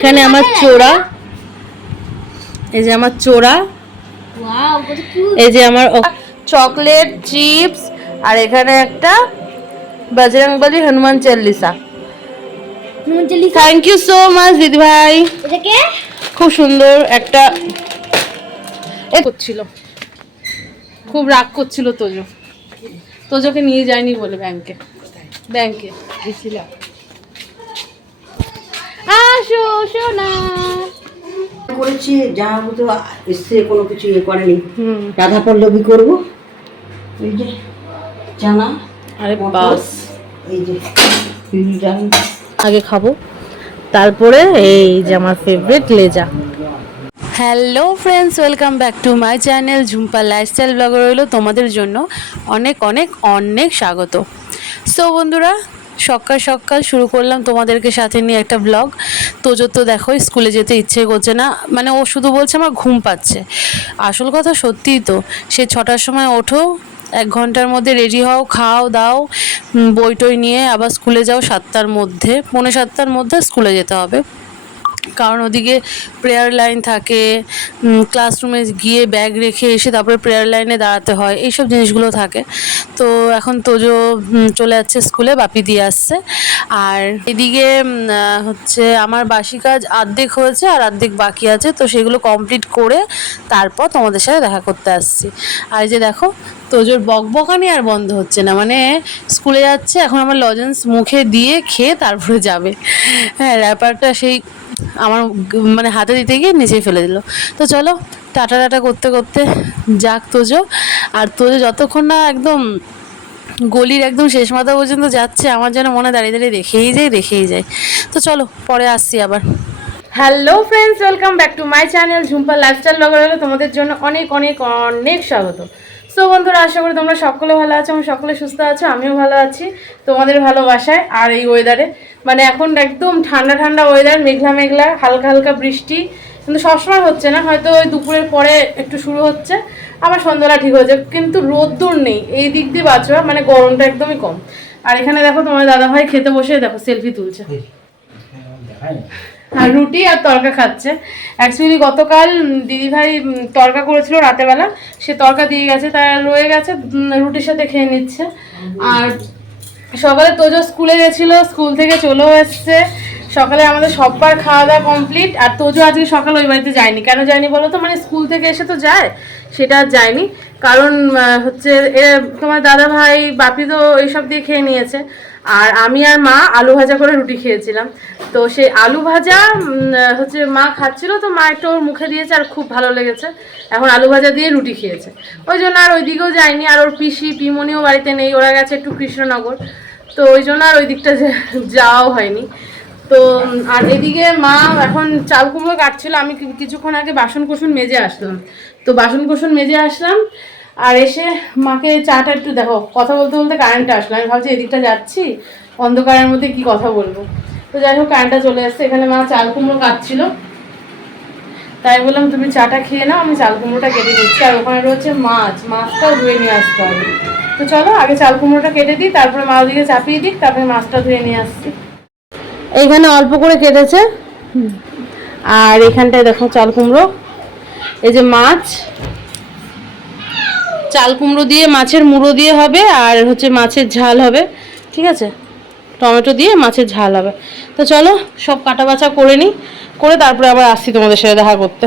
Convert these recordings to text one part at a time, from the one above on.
এখানে আমার চোরা। এই যে আমার চোরা। এই যে আমার চকলেট চিপস আর এখানে একটা Bajrangbali Hanuman Chalisa thank you so much দিদি ভাই। খুব সুন্দর একটা এ করছিল। খুব রাগ করছিল তোজো। তোজোকে নিয়ে যায়নি বলে ব্যাংকে। ব্যাংকে। গেছিলাম আসো সোনা করেছি যা এসছে কোনো কিছু ইয়ে করেনি। রাধা পল্লবী করব। এই যে চানা আরে বাস। এই যে আগে খাব। তারপরে এই যে আমার favourite লেজা। Hello friends welcome back to my channel Jhumpa lifestyle blog রইল তোমাদের জন্য অনেক অনেক অনেক স্বাগত। সো বন্ধুরা সকাল সকাল শুরু করলাম তোমাদেরকে সাথে নিয়ে একটা ব্লগ তোজো তো দেখো স্কুলে যেতে ইচ্ছে করছে না। মানে ও শুধু বলছে আমার ঘুম পাচ্ছে। আসল কথা সত্যিই তো, সে ছটার সময় ওঠো, এক ঘণ্টার মধ্যে রেডি হও, খাও, দাও বই টই নিয়ে আবার স্কুলে যাও সাতটার মধ্যে, পৌনে সাতটার মধ্যে স্কুলে যেতে হবে। কারণ ওদিকে প্রেয়ার লাইন থাকে ক্লাসরুমে গিয়ে ব্যাগ রেখে এসে তারপরে প্রেয়ার লাইনে দাঁড়াতে হয়, এইসব জিনিসগুলো থাকে। তো এখন তোজো চলে যাচ্ছে স্কুলে বাপি দিয়ে আসছে। আর এদিকে হচ্ছে আমার বাসি কাজ আর্ধেক হয়েছে আর আর্ধেক বাকি আছে, তো সেগুলো কমপ্লিট করে তারপর তোমাদের সাথে দেখা করতে আসছি। আর যে দেখো, তোজোর বকবকানি আর বন্ধ হচ্ছে না মানে স্কুলে যাচ্ছে, এখন আমার লজেন্স মুখে দিয়ে খেয়ে তারপরে যাবে। হ্যাঁ র্যাপারটা সেই আমার মানে হাতে দিতে গিয়ে নিচেই ফেলে দিল। তো চলো, টাটা টাটা করতে করতে যাক তোজো। আর তোজো যতক্ষণ না একদম গলির একদম শেষ মাথা পর্যন্ত যাচ্ছে, আমার যেন মনে দাঁড়িয়ে দাঁড়িয়ে দেখেই যায় দেখেই যায়। তো চলো, পরে আসছি আবার। Hello friends welcome back to my channel Jhumpa lifestyle blogger হলো তোমাদের জন্য অনেক অনেক অনেক স্বাগত। সো বন্ধুরা, আশা করি তোমরা সকলে ভালো আছো, আমি সকলে সুস্থ আছো, আমিও ভালো আছি তোমাদের ভালোবাসায় আর এই ওয়েদারে মানে এখন একদম ঠান্ডা ঠান্ডা ওয়েদার মেঘলা মেঘলা হালকা হালকা বৃষ্টি। কিন্তু সবসময় হচ্ছে না হয়তো ওই দুপুরের পরে একটু শুরু হচ্ছে আবার সন্ধ্যাবেলা ঠিক হচ্ছে কিন্তু রোদ্দুর নেই এই দিক দিয়ে বাঁচবা মানে গরমটা একদমই কম। আর এখানে দেখো তোমার দাদা ভাই খেতে বসে দেখো সেলফি তুলছে। আর রুটি আর তরকা খাচ্ছে। অ্যাকচুয়ালি গতকাল দিদিভাই তরকা করেছিল রাতেবেলা সে তরকা দিয়ে গেছে তার রয়ে গেছে রুটির সাথে খেয়ে নিচ্ছে। আর সকালে তোজো স্কুলে গেছিল, স্কুল থেকে চলেও এসছে। সকালে আমাদের সববার খাওয়া দাওয়া কমপ্লিট আর তোজো আজকে সকালে ওই বাড়িতে যায়নি। কেন যায়নি বলো তো? মানে স্কুল থেকে এসে তো যায়, সেটা আর যায়নি। কারণ হচ্ছে তোমার দাদা ভাই বাপি তো এইসব দিয়ে খেয়ে নিয়েছে। আর আমি আর মা আলু ভাজা করে রুটি খেয়েছিলাম। তো সেই আলু ভাজা হচ্ছে মা খাচ্ছিল, তো মা একটু ওর মুখে দিয়েছে আর খুব ভালো লেগেছে। এখন আলু ভাজা দিয়ে রুটি খেয়েছে। ওই জন্য আর ওই দিকেও যায়নি, আর ওর পিসি পিমনিও বাড়িতে নেই, ওরা গেছে একটু কৃষ্ণনগর। তো ওই জন্য আর ওই দিকটা যাওয়াও হয়নি। তো আর এদিকে মা এখন চাল কুমড়ো কাটছিল, আমি কিছুক্ষণ আগে বাসন কোসন মেজে আসলাম। তো বাসন কোসন মেজে আসলাম আর এসে মাকে চাটা একটু দেখো, কথা বলতে বলতে কারেন্টটা আসলো। আমি ভাবছি এদিকটা যাচ্ছি, অন্ধকারের মধ্যে কি কথা বলব। তো যাই হোক কারেন্টটা চলে আসছে এখানে মা চাল কুমড়ো কাটছিল। তাই বললাম, তুমি চাটা খেয়ে নাও, আমি চাল কুমড়োটা কেটে দিচ্ছি। আর ওখানে রয়েছে মাছ মাছটাও ধুয়ে নিয়ে আসতে হবে। তো চলো, আগে চাল কুমড়োটা কেটে দিই, তারপরে মা ওদিকে চাপিয়ে দিক, তারপরে মাছটা ধুয়ে নিয়ে আসছি। এইখানে অল্প করে কেটেছে। আর এখানটায় দেখো চাল কুমড়ো। এই যে মাছ চাল কুমড়ো দিয়ে, মাছের মুড়ো দিয়ে হবে আর হচ্ছে মাছের ঝাল হবে, ঠিক আছে? টমেটো দিয়ে মাছের ঝাল হবে। তো চলো, সব কাটা বাছা করে নিই, করে তারপরে আবার আসছি তোমাদের সাথে দেখা করতে।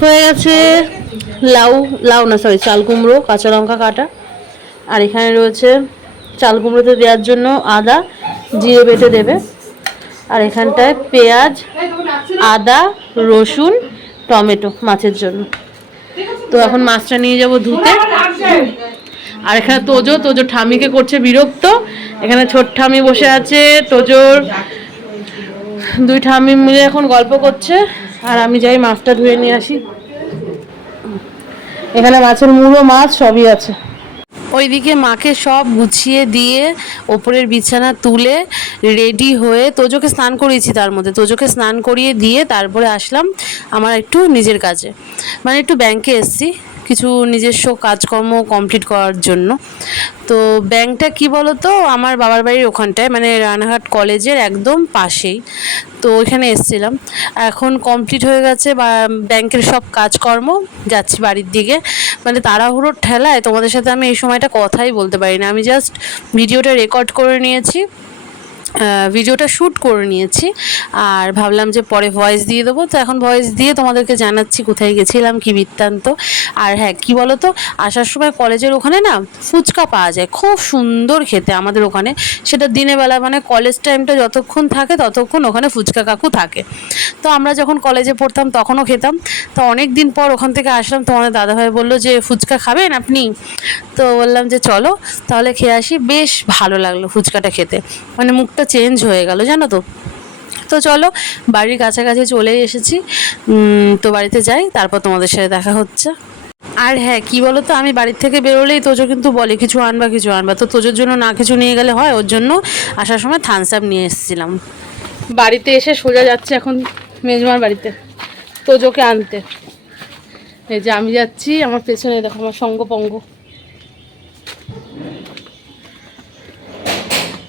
হয়ে গেছে লাউ লাউ না সরি চাল কুমড়ো, কাঁচা লঙ্কা কাটা। আর এখানে রয়েছে চাল কুমড়োতে দেওয়ার জন্য আদা, জিরে বেটে দেবে। আর এখানটায় পেঁয়াজ, আদা, রসুন, টমেটো মাছের জন্য। তো এখন মাছটা নিয়ে যাব ধুতে। আর এখানে তোজো তোজো ঠামিকে করছে বিরক্ত। এখানে ছোট ঠামি বসে আছে, তোজোর দুই ঠামি মিলে এখন গল্প করছে। আর আমি যাই মাছটা ধুয়ে নিয়ে আসি। এখানে মাছের মুড়ো, মাছ সবই আছে। ওইদিকে মাকে সব গুছিয়ে দিয়ে ওপরের বিছানা তুলে রেডি হয়ে তোজোকে স্নান করিয়েছি তার মধ্যে। তোজোকে স্নান করিয়ে দিয়ে তারপরে আসলাম আমার একটু নিজের কাজে। মানে একটু ব্যাংকে এসেছি। কিছু নিজস্ব কাজকর্ম কমপ্লিট করার জন্য। তো ব্যাংকটা কি বলো তো আমার বাবার বাড়ির ওখানটায় মানে রানাঘাট কলেজের একদম পাশেই। তো ওইখানে এসেছিলাম। এখন কমপ্লিট হয়ে গেছে বা, ব্যাংকের সব কাজকর্ম। যাচ্ছি বাড়ির দিকে। মানে তাড়াহুড়োর ঠেলায় তোমাদের সাথে আমি এই সময়টা কথাই বলতে পারি না। আমি জাস্ট ভিডিওটা রেকর্ড করে নিয়েছি। ভিডিওটা শ্যুট করে নিয়েছি। আর ভাবলাম যে পরে ভয়েস দিয়ে দেবো। তো এখন ভয়েস দিয়ে তোমাদেরকে জানাচ্ছি কোথায় গেছিলাম, কি বৃত্তান্ত। আর হ্যাঁ কি বলো তো আসার সময় কলেজের ওখানে না ফুচকা পাওয়া যায়। খুব সুন্দর খেতে আমাদের ওখানে। সেটা দিনের বেলা মানে কলেজ টাইমটা যতক্ষণ থাকে, ততক্ষণ ওখানে ফুচকা কাকু থাকে। তো আমরা যখন কলেজে পড়তাম, তখনও খেতাম। তো অনেক দিন পর ওখান থেকে আসলাম, তো আমাদের দাদাভাই বলল যে, ফুচকা খাবেন আপনি? তো বললাম যে, চলো। তাহলে খেয়ে আসি। বেশ ভালো লাগল ফুচকাটা খেতে। মানে মুখটা চেঞ্জ হয়ে গেল, জানো তো? তো চলো, বাড়ির কাছাকাছি চলে এসেছি। তো বাড়িতে যাই, তারপর তোমাদের সাথে দেখা হচ্ছে। আর হ্যাঁ কি বলো তো আমি বাড়ির থেকে বেরোলেই তোজো কিন্তু বলে, কিছু আনবা কিছু আনবা। তো তোজোর জন্য না কিছু নিয়ে গেলে হয়, ওর জন্য আসার সময় থামস আপ নিয়ে এসেছিলাম। বাড়িতে এসে সোজা যাচ্ছে এখন মেজমার বাড়িতে, তোজোকে আনতে। এই যে আমি যাচ্ছি, আমার পেছনে দেখো আমার সঙ্গপঙ্গ।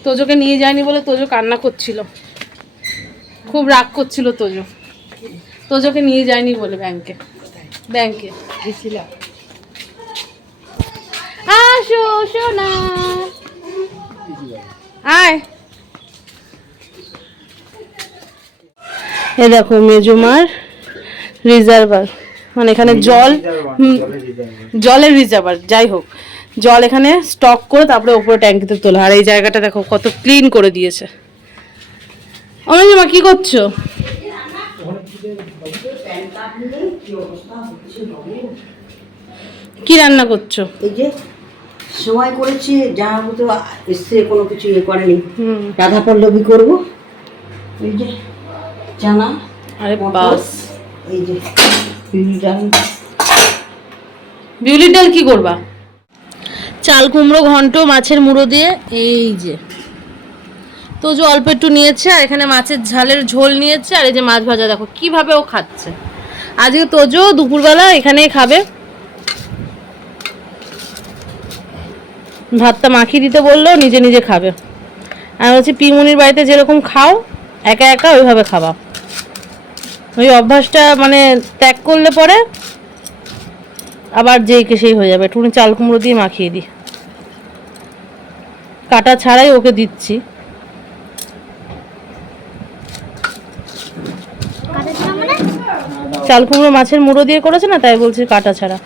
তোজোকে নিয়ে যায়নি বলে তোজো কান্না করছিল। খুব রাগ করছিল তোজো। তোজোকে নিয়ে যায়নি বলে ব্যাংকে। ব্যাংকে। গেছিলাম। আসো সোনা। আয়। এ দেখো মেজুমার রিজার্ভার। মানে এখানে জল হুম, জলের রিজার্ভার যাই হোক। জল এখানে স্টক করে তারপরে ওপরে ট্যাঙ্কিতে তোলা। আর এই জায়গাটা দেখো কত ক্লিন করে দিয়েছে। অমেজমা কি করছ? কি রান্না করছ? এই যে সময় করেছি জামা তো এসছে কোনো কিছু ইয়ে করেনি। রাধা পল্লবী করব। এই যে চানা আরে বাস। এই যে বিউলি ডাল। বিউলির ডাল কি করবা? চাল কুমড়ো, ঘন্ট, মাছের মুড়ো দিয়ে এই যে। তো যে অল্প একটু নিয়েছে আর এখানে মাছের ঝালের ঝোল নিয়েছে আর এই যে মাছ ভাজা, দেখো কীভাবে ও খাচ্ছে। আজকে তোজো দুপুরবেলা এখানেই খাবে। ভাতটা মাখিয়ে দিতে বলল, নিজে নিজে খাবে। আমি বলছি, পিমুনির বাড়িতে যেরকম খাও, একা একা ওইভাবে খাবা। ওই অভ্যাসটা মানে ত্যাগ করলে পরে আবার যেই কে সেই হয়ে যাবে। একটুখানি চাল কুমড়ো দিয়ে মাখিয়ে দিই। কাটা ছাড়াই ওকে দিচ্ছি। মানে? চাল কুমড়ো মাছের মুড়ো দিয়ে করেছে না তাই বলছি কাটা ছাড়া।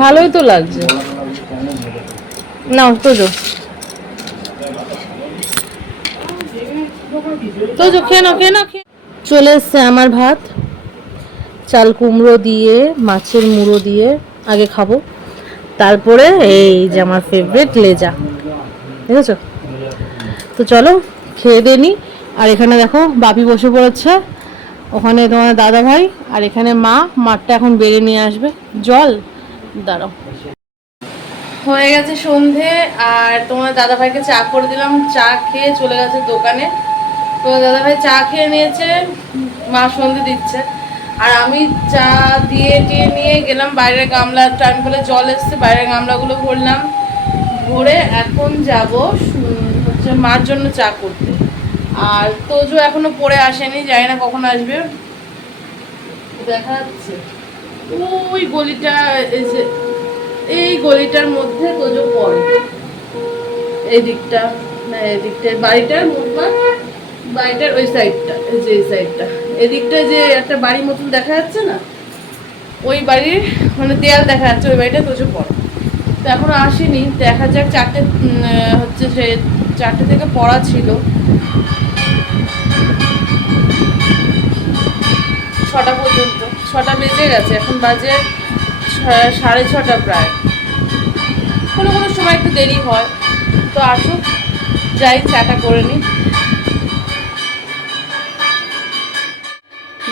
ভালোই তো লাগছে। না তোজো। তোজো খেয়ে নাও খেয়ে নাও খেয়ে চলে এসছে আমার ভাত। চাল কুমড়ো দিয়ে, মাছের মুড়ো দিয়ে আগে খাব। তারপরে এই যে আমার ফেভারিট লেজা। ঠিক আছে তো চলো, খেয়ে দিয়ে আর এখানে দেখো, বাপি বসে পড়েছে। ওখানে তোমার দাদা ভাই, আর এখানে মা। মাঠটা এখন বেড়ে নিয়ে আসবে। জল, দাঁড়াও। হয়ে গেছে সন্ধে, আর তোমার দাদা ভাইকে চা করে দিলাম। চা খেয়ে চলে গেছে দোকানে। তোমার দাদা ভাই চা খেয়ে নিয়েছে, মা সন্ধে দিচ্ছে। আর আমি চা দিয়ে টিয়ে নিয়ে গেলাম, বাইরের গামলা টাইম বলে জল এসছে, বাইরের গামলাগুলো ভরলাম, ভরে এখন যাব হচ্ছে মার জন্য চা করতে। আর তোজো এখনও পড়ে আসেনি, জানি না কখন আসবে। দেখা যাচ্ছে ওই গলিটা, এই গলিটার মধ্যে তোজো পড়ে। এই দিকটা, না, এই দিকটা বাড়িটার মোটমাট বাড়িটার ওই সাইডটা যে এই সাইডটা এদিকটা যে একটা বাড়ি মতন দেখা যাচ্ছে না, ওই বাড়ির মানে দেয়াল দেখা যাচ্ছে, ওই বাড়িটা প্রচুর পড়ে তো এখনও আসেনি, দেখা যাক চারটে হচ্ছে সে চারটে থেকে পড়া ছিল। ছটা পর্যন্ত, ছটা বেজে গেছে, এখন বাজে সাড়ে ছটা প্রায়। কোনো কোনো সময় একটু দেরি হয়। তো আসুক, যাই, চাটা করে নিই।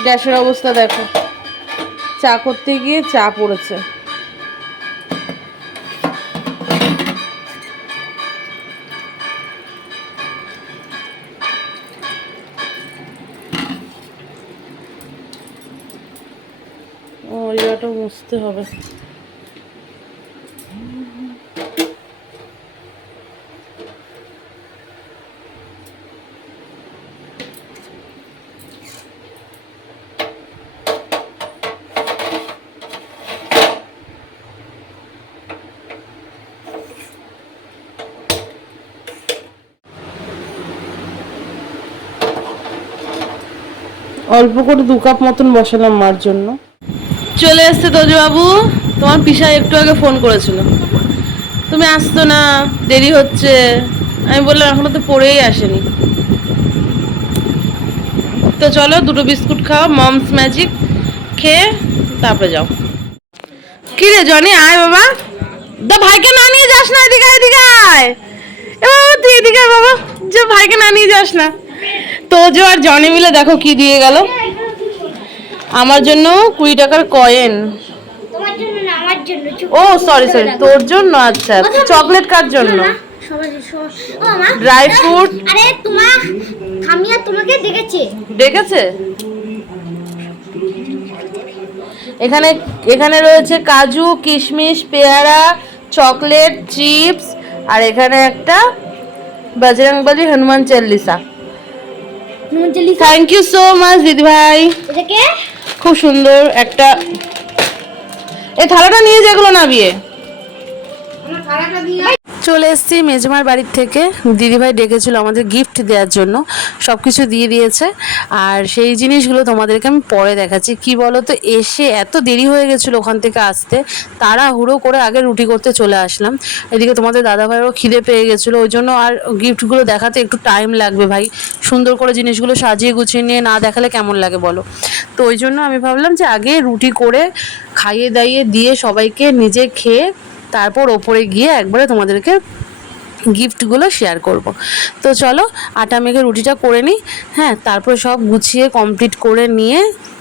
গ্যাসের অবস্থা দেখো। চা করতে গিয়ে চা পড়েছে। মুছতে হবে। অল্প করে দু কাপ মতন বসালাম মার জন্য। চলে এসছে বাবু তোমার পিসা একটু আগে ফোন করেছিল। তুমি আসতো না, দেরি হচ্ছে। আমি বললাম, এখনও তো পড়েই আসেনি। তো চলো, দুটো বিস্কুট খাও, মমস ম্যাজিক খেয়ে তারপরে যাও। কি রে, জনি, আয় বাবা। দা ভাইকে না নিয়ে যাস না, এদিকে এদিকে আয়। এ বাবা, তুই এদিকে বাবা। যে, ভাইকে না নিয়ে যাস না। তোজো আর জনি মিলে দেখো কি দিয়ে গেল। আমার জন্য কুড়ি টাকার কয়েন ও সরি সরি তোর জন্য আচ্ছা। চকলেট কার জন্য? ড্রাই ফ্রুট আরে তোমার তোমাকে দেখেছে এখানে এখানে রয়েছে কাজু কিশমিশ পেয়ারা চকলেট চিপস আর এখানে একটা Bajrangbali Hanuman Chalisa thank you so much দিদি ভাই। খুব সুন্দর একটা এই থালাটা নিয়ে যেগুলো না বিয়ে? চলে এসেছি মেজমার বাড়ির থেকে। দিদিভাই ডেকেছিল আমাদের গিফট দেওয়ার জন্য। সব কিছু দিয়ে দিয়েছে। আর সেই জিনিসগুলো তোমাদেরকে আমি পরে দেখাচ্ছি। কি বলো তো এসে এত দেরি হয়ে গেছিল ওখান থেকে আসতে। তারা হুড়ো করে আগে রুটি করতে চলে আসলাম। এদিকে তোমাদের দাদাভাইয়েরও খিদে পেয়ে গেছিল। ওই জন্য আর গিফটগুলো দেখাতে একটু টাইম লাগবে ভাই। সুন্দর করে জিনিসগুলো সাজিয়ে গুছিয়ে নিয়ে না দেখালে কেমন লাগে বলো? তো ওই জন্য আমি ভাবলাম যে আগে রুটি করে খাইয়ে দাইয়ে দিয়ে সবাইকে নিজে খেয়ে তারপর ওপরে গিয়ে একবারে তোমাদেরকে গিফটগুলো শেয়ার করব। তো চলো, আটা মেখে রুটিটা করে নিই হ্যাঁ তারপরে সব গুছিয়ে কমপ্লিট করে নিয়ে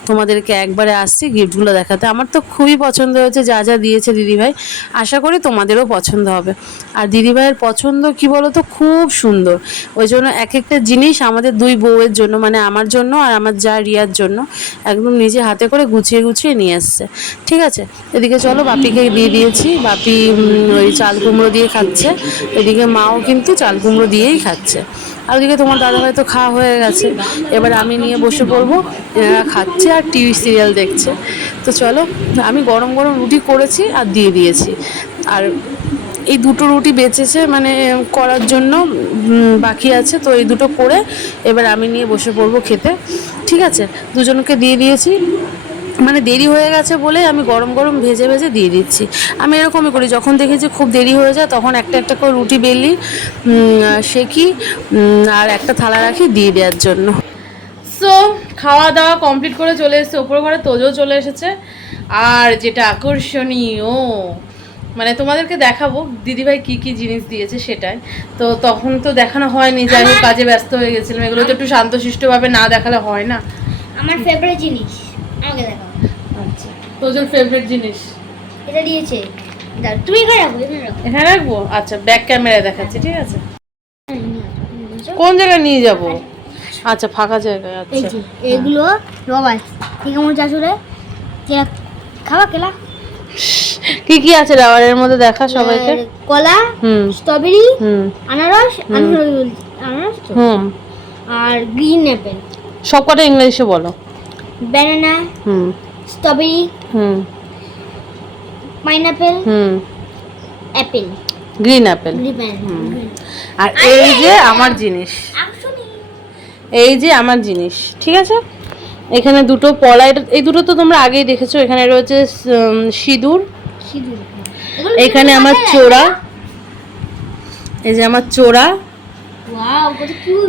তোমাদেরকে একবারে আসছি গিফটগুলো দেখাতে। আমার তো খুবই পছন্দ হয়েছে, যা যা দিয়েছে দিদিভাই। আশা করি তোমাদেরও পছন্দ হবে। আর দিদিভাইয়ের পছন্দ কি বলো তো খুব সুন্দর। ওই জন্য এক একটা জিনিস আমাদের দুই বউয়ের জন্য মানে আমার জন্য আর আমার যা রিয়ার জন্য, একদম নিজে হাতে করে গুছিয়ে গুছিয়ে নিয়ে এসছে। ঠিক আছে? এদিকে চলো, বাপিকে দিয়ে দিয়েছি। বাপি ওই চাল কুমড়ো দিয়ে খাচ্ছে। এদিকে মাও কিন্তু চাল কুমড়ো দিয়েই খাচ্ছে। আর ওদিকে তোমার দাদাভাই তো খাওয়া হয়ে গেছে। এবার আমি নিয়ে বসে পড়ব। এনারা খাচ্ছে আর টিভি সিরিয়াল দেখছে। তো চলো, আমি গরম গরম রুটি করেছি আর দিয়ে দিয়েছি। আর এই দুটো রুটি বেঁচেছে মানে করার জন্য বাকি আছে। তো এই দুটো করে এবার আমি নিয়ে বসে পড়ব খেতে। ঠিক আছে? দুজনকে দিয়ে দিয়েছি। মানে দেরি হয়ে গেছে বলে আমি গরম গরম ভেজে ভেজে দিয়ে দিচ্ছি। আমি এরকমই করি যখন দেখি যে খুব দেরি হয়ে যায় তখন একটা একটা করে রুটি বেলি সেকি আর একটা থালা রাখি দিয়ে দেওয়ার জন্য। সো খাওয়া দাওয়া কমপ্লিট করে চলে এসেছে ওপর ঘরে তোজও চলে এসেছে। আর যেটা আকর্ষণীয় মানে তোমাদেরকে দেখাবো দিদিভাই কি কি জিনিস দিয়েছে সেটাই। তো তখন তো দেখানো হয়নি যাই হোক কাজে ব্যস্ত হয়ে গেছিলাম এগুলো তো একটু শান্তশিষ্টভাবে না দেখালে হয় না। আমার ফেভারিট জিনিস আমাকে দেখো আচ্ছা তোজোর ফেভারিট জিনিস? এটা দিয়েছে। তুমি এখানে রাখো এখানে রাখব? আচ্ছা ব্যাক ক্যামেরায় দেখাচ্ছি ঠিক আছে। কোন জায়গায় নিয়ে যাব? আচ্ছা। ফাঁকা জায়গায় আচ্ছা। এগুলো রবাই ঠিক কেমন চাষুরে খাওয়া কেলা? কি কি আছে রাবারের মধ্যে দেখা সবাইকে? কলা হুম। স্ট্রবেরি হুম। আনারস আনারস হুম। আর গ্রিন অ্যাপেল। সব কটা ইংলিশে বলো। ব্যানানা হুম। স্ট্রবেরি হুম। পাইনাপেল হুম। অ্যাপেল গ্রিন অ্যাপেল গ্রিন আর এই যে আমার জিনিস। এই যে আমার জিনিস ঠিক আছে? এখানে দুটো পলা এই দুটো তো তোমরা আগেই দেখেছ। এখানে রয়েছে সিঁদুর। সিঁদুর। এখানে আমার চোরা। এই যে আমার চোরা।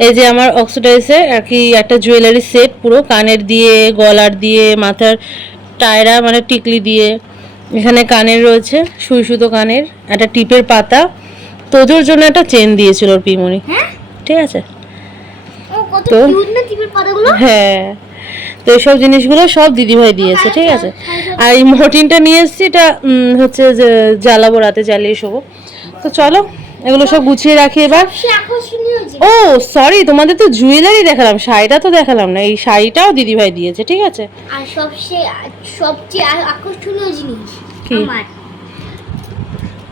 এই যে আমার অক্সিডাইসের আর কি একটা জুয়েলারি সেট পুরো। কানের দিয়ে গলার দিয়ে মাথার টায়রা মানে টিকলি দিয়ে এখানে কানের রয়েছে সুই সুতো কানের একটা টিপের পাতা। তোজোর জন্য একটা চেন দিয়েছিল ওর পিমনি। হ্যাঁ? ঠিক আছে? তো? হ্যাঁ। তো এইসব জিনিসগুলো সব দিদিভাই দিয়েছে ঠিক আছে? আর এই মর্টিনটা নিয়ে এসেছি এটা হচ্ছে যে জ্বালাবো রাতে জ্বালিয়ে শোবো। তো চলো এগুলো সব গুছিয়ে রাখি এবার। ও সরি তোমাদের তো জুয়েলারি দেখালাম শাড়িটা তো দেখালাম না এই শাড়িটাও দিদিভাই দিয়েছে ঠিক আছে? আর সবচেয়ে সবচেয়ে আকর্ষণীয় জিনিস কি? আমার।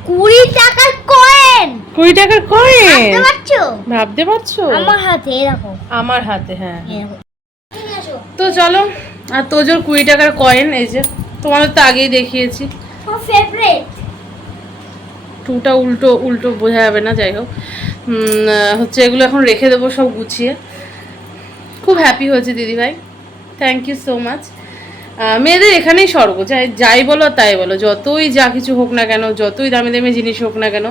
কুড়ি টাকার কয়েন কুড়ি টাকার কয়েন বুঝতে পারছ? ভাবতে পারছ? আমার হাতে দেখো আমার হাতে হ্যাঁ। তো চলো আর তোজোর কুড়ি টাকার কয়েন এই যে তোমাদের তো আগেই দেখিয়েছি। ফেভারিট টুটা উল্টো উল্টো বোঝা যাবে না যাই হোক। হচ্ছে এগুলো এখন রেখে দেবো, সব গুছিয়ে। খুব হ্যাপি হয়েছে, দিদিভাই। থ্যাংক ইউ সো মাচ মেয়েদের এখানেই স্বর্গ, যাই যাই বলো তাই বলো, যতই যা কিছু হোক না কেন, যতই দামি দামি জিনিস হোক না কেন,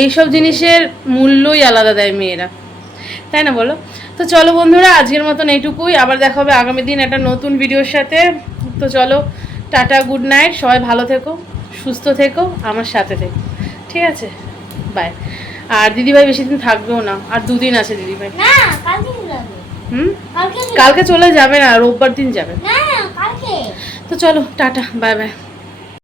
এইসব জিনিসের মূল্যই আলাদা দেয় মেয়েরা। তাই না বলো? তো চলো বন্ধুরা, আজকের মতন এইটুকুই। আবার দেখা হবে আগামী দিন একটা নতুন ভিডিওর সাথে। তো চলো, টাটা গুড নাইট সবাই ভালো থেকো, সুস্থ থেকো, আমার সাথে থেকো। ঠিক আছে? বাই আর দিদিভাই বেশি দিন থাকবেও না আর দুদিন আছে দিদিভাই। হুম? কালকে চলে- যাবে। না রোববার দিন যাবে। তো চলো টাটা বাই বাই।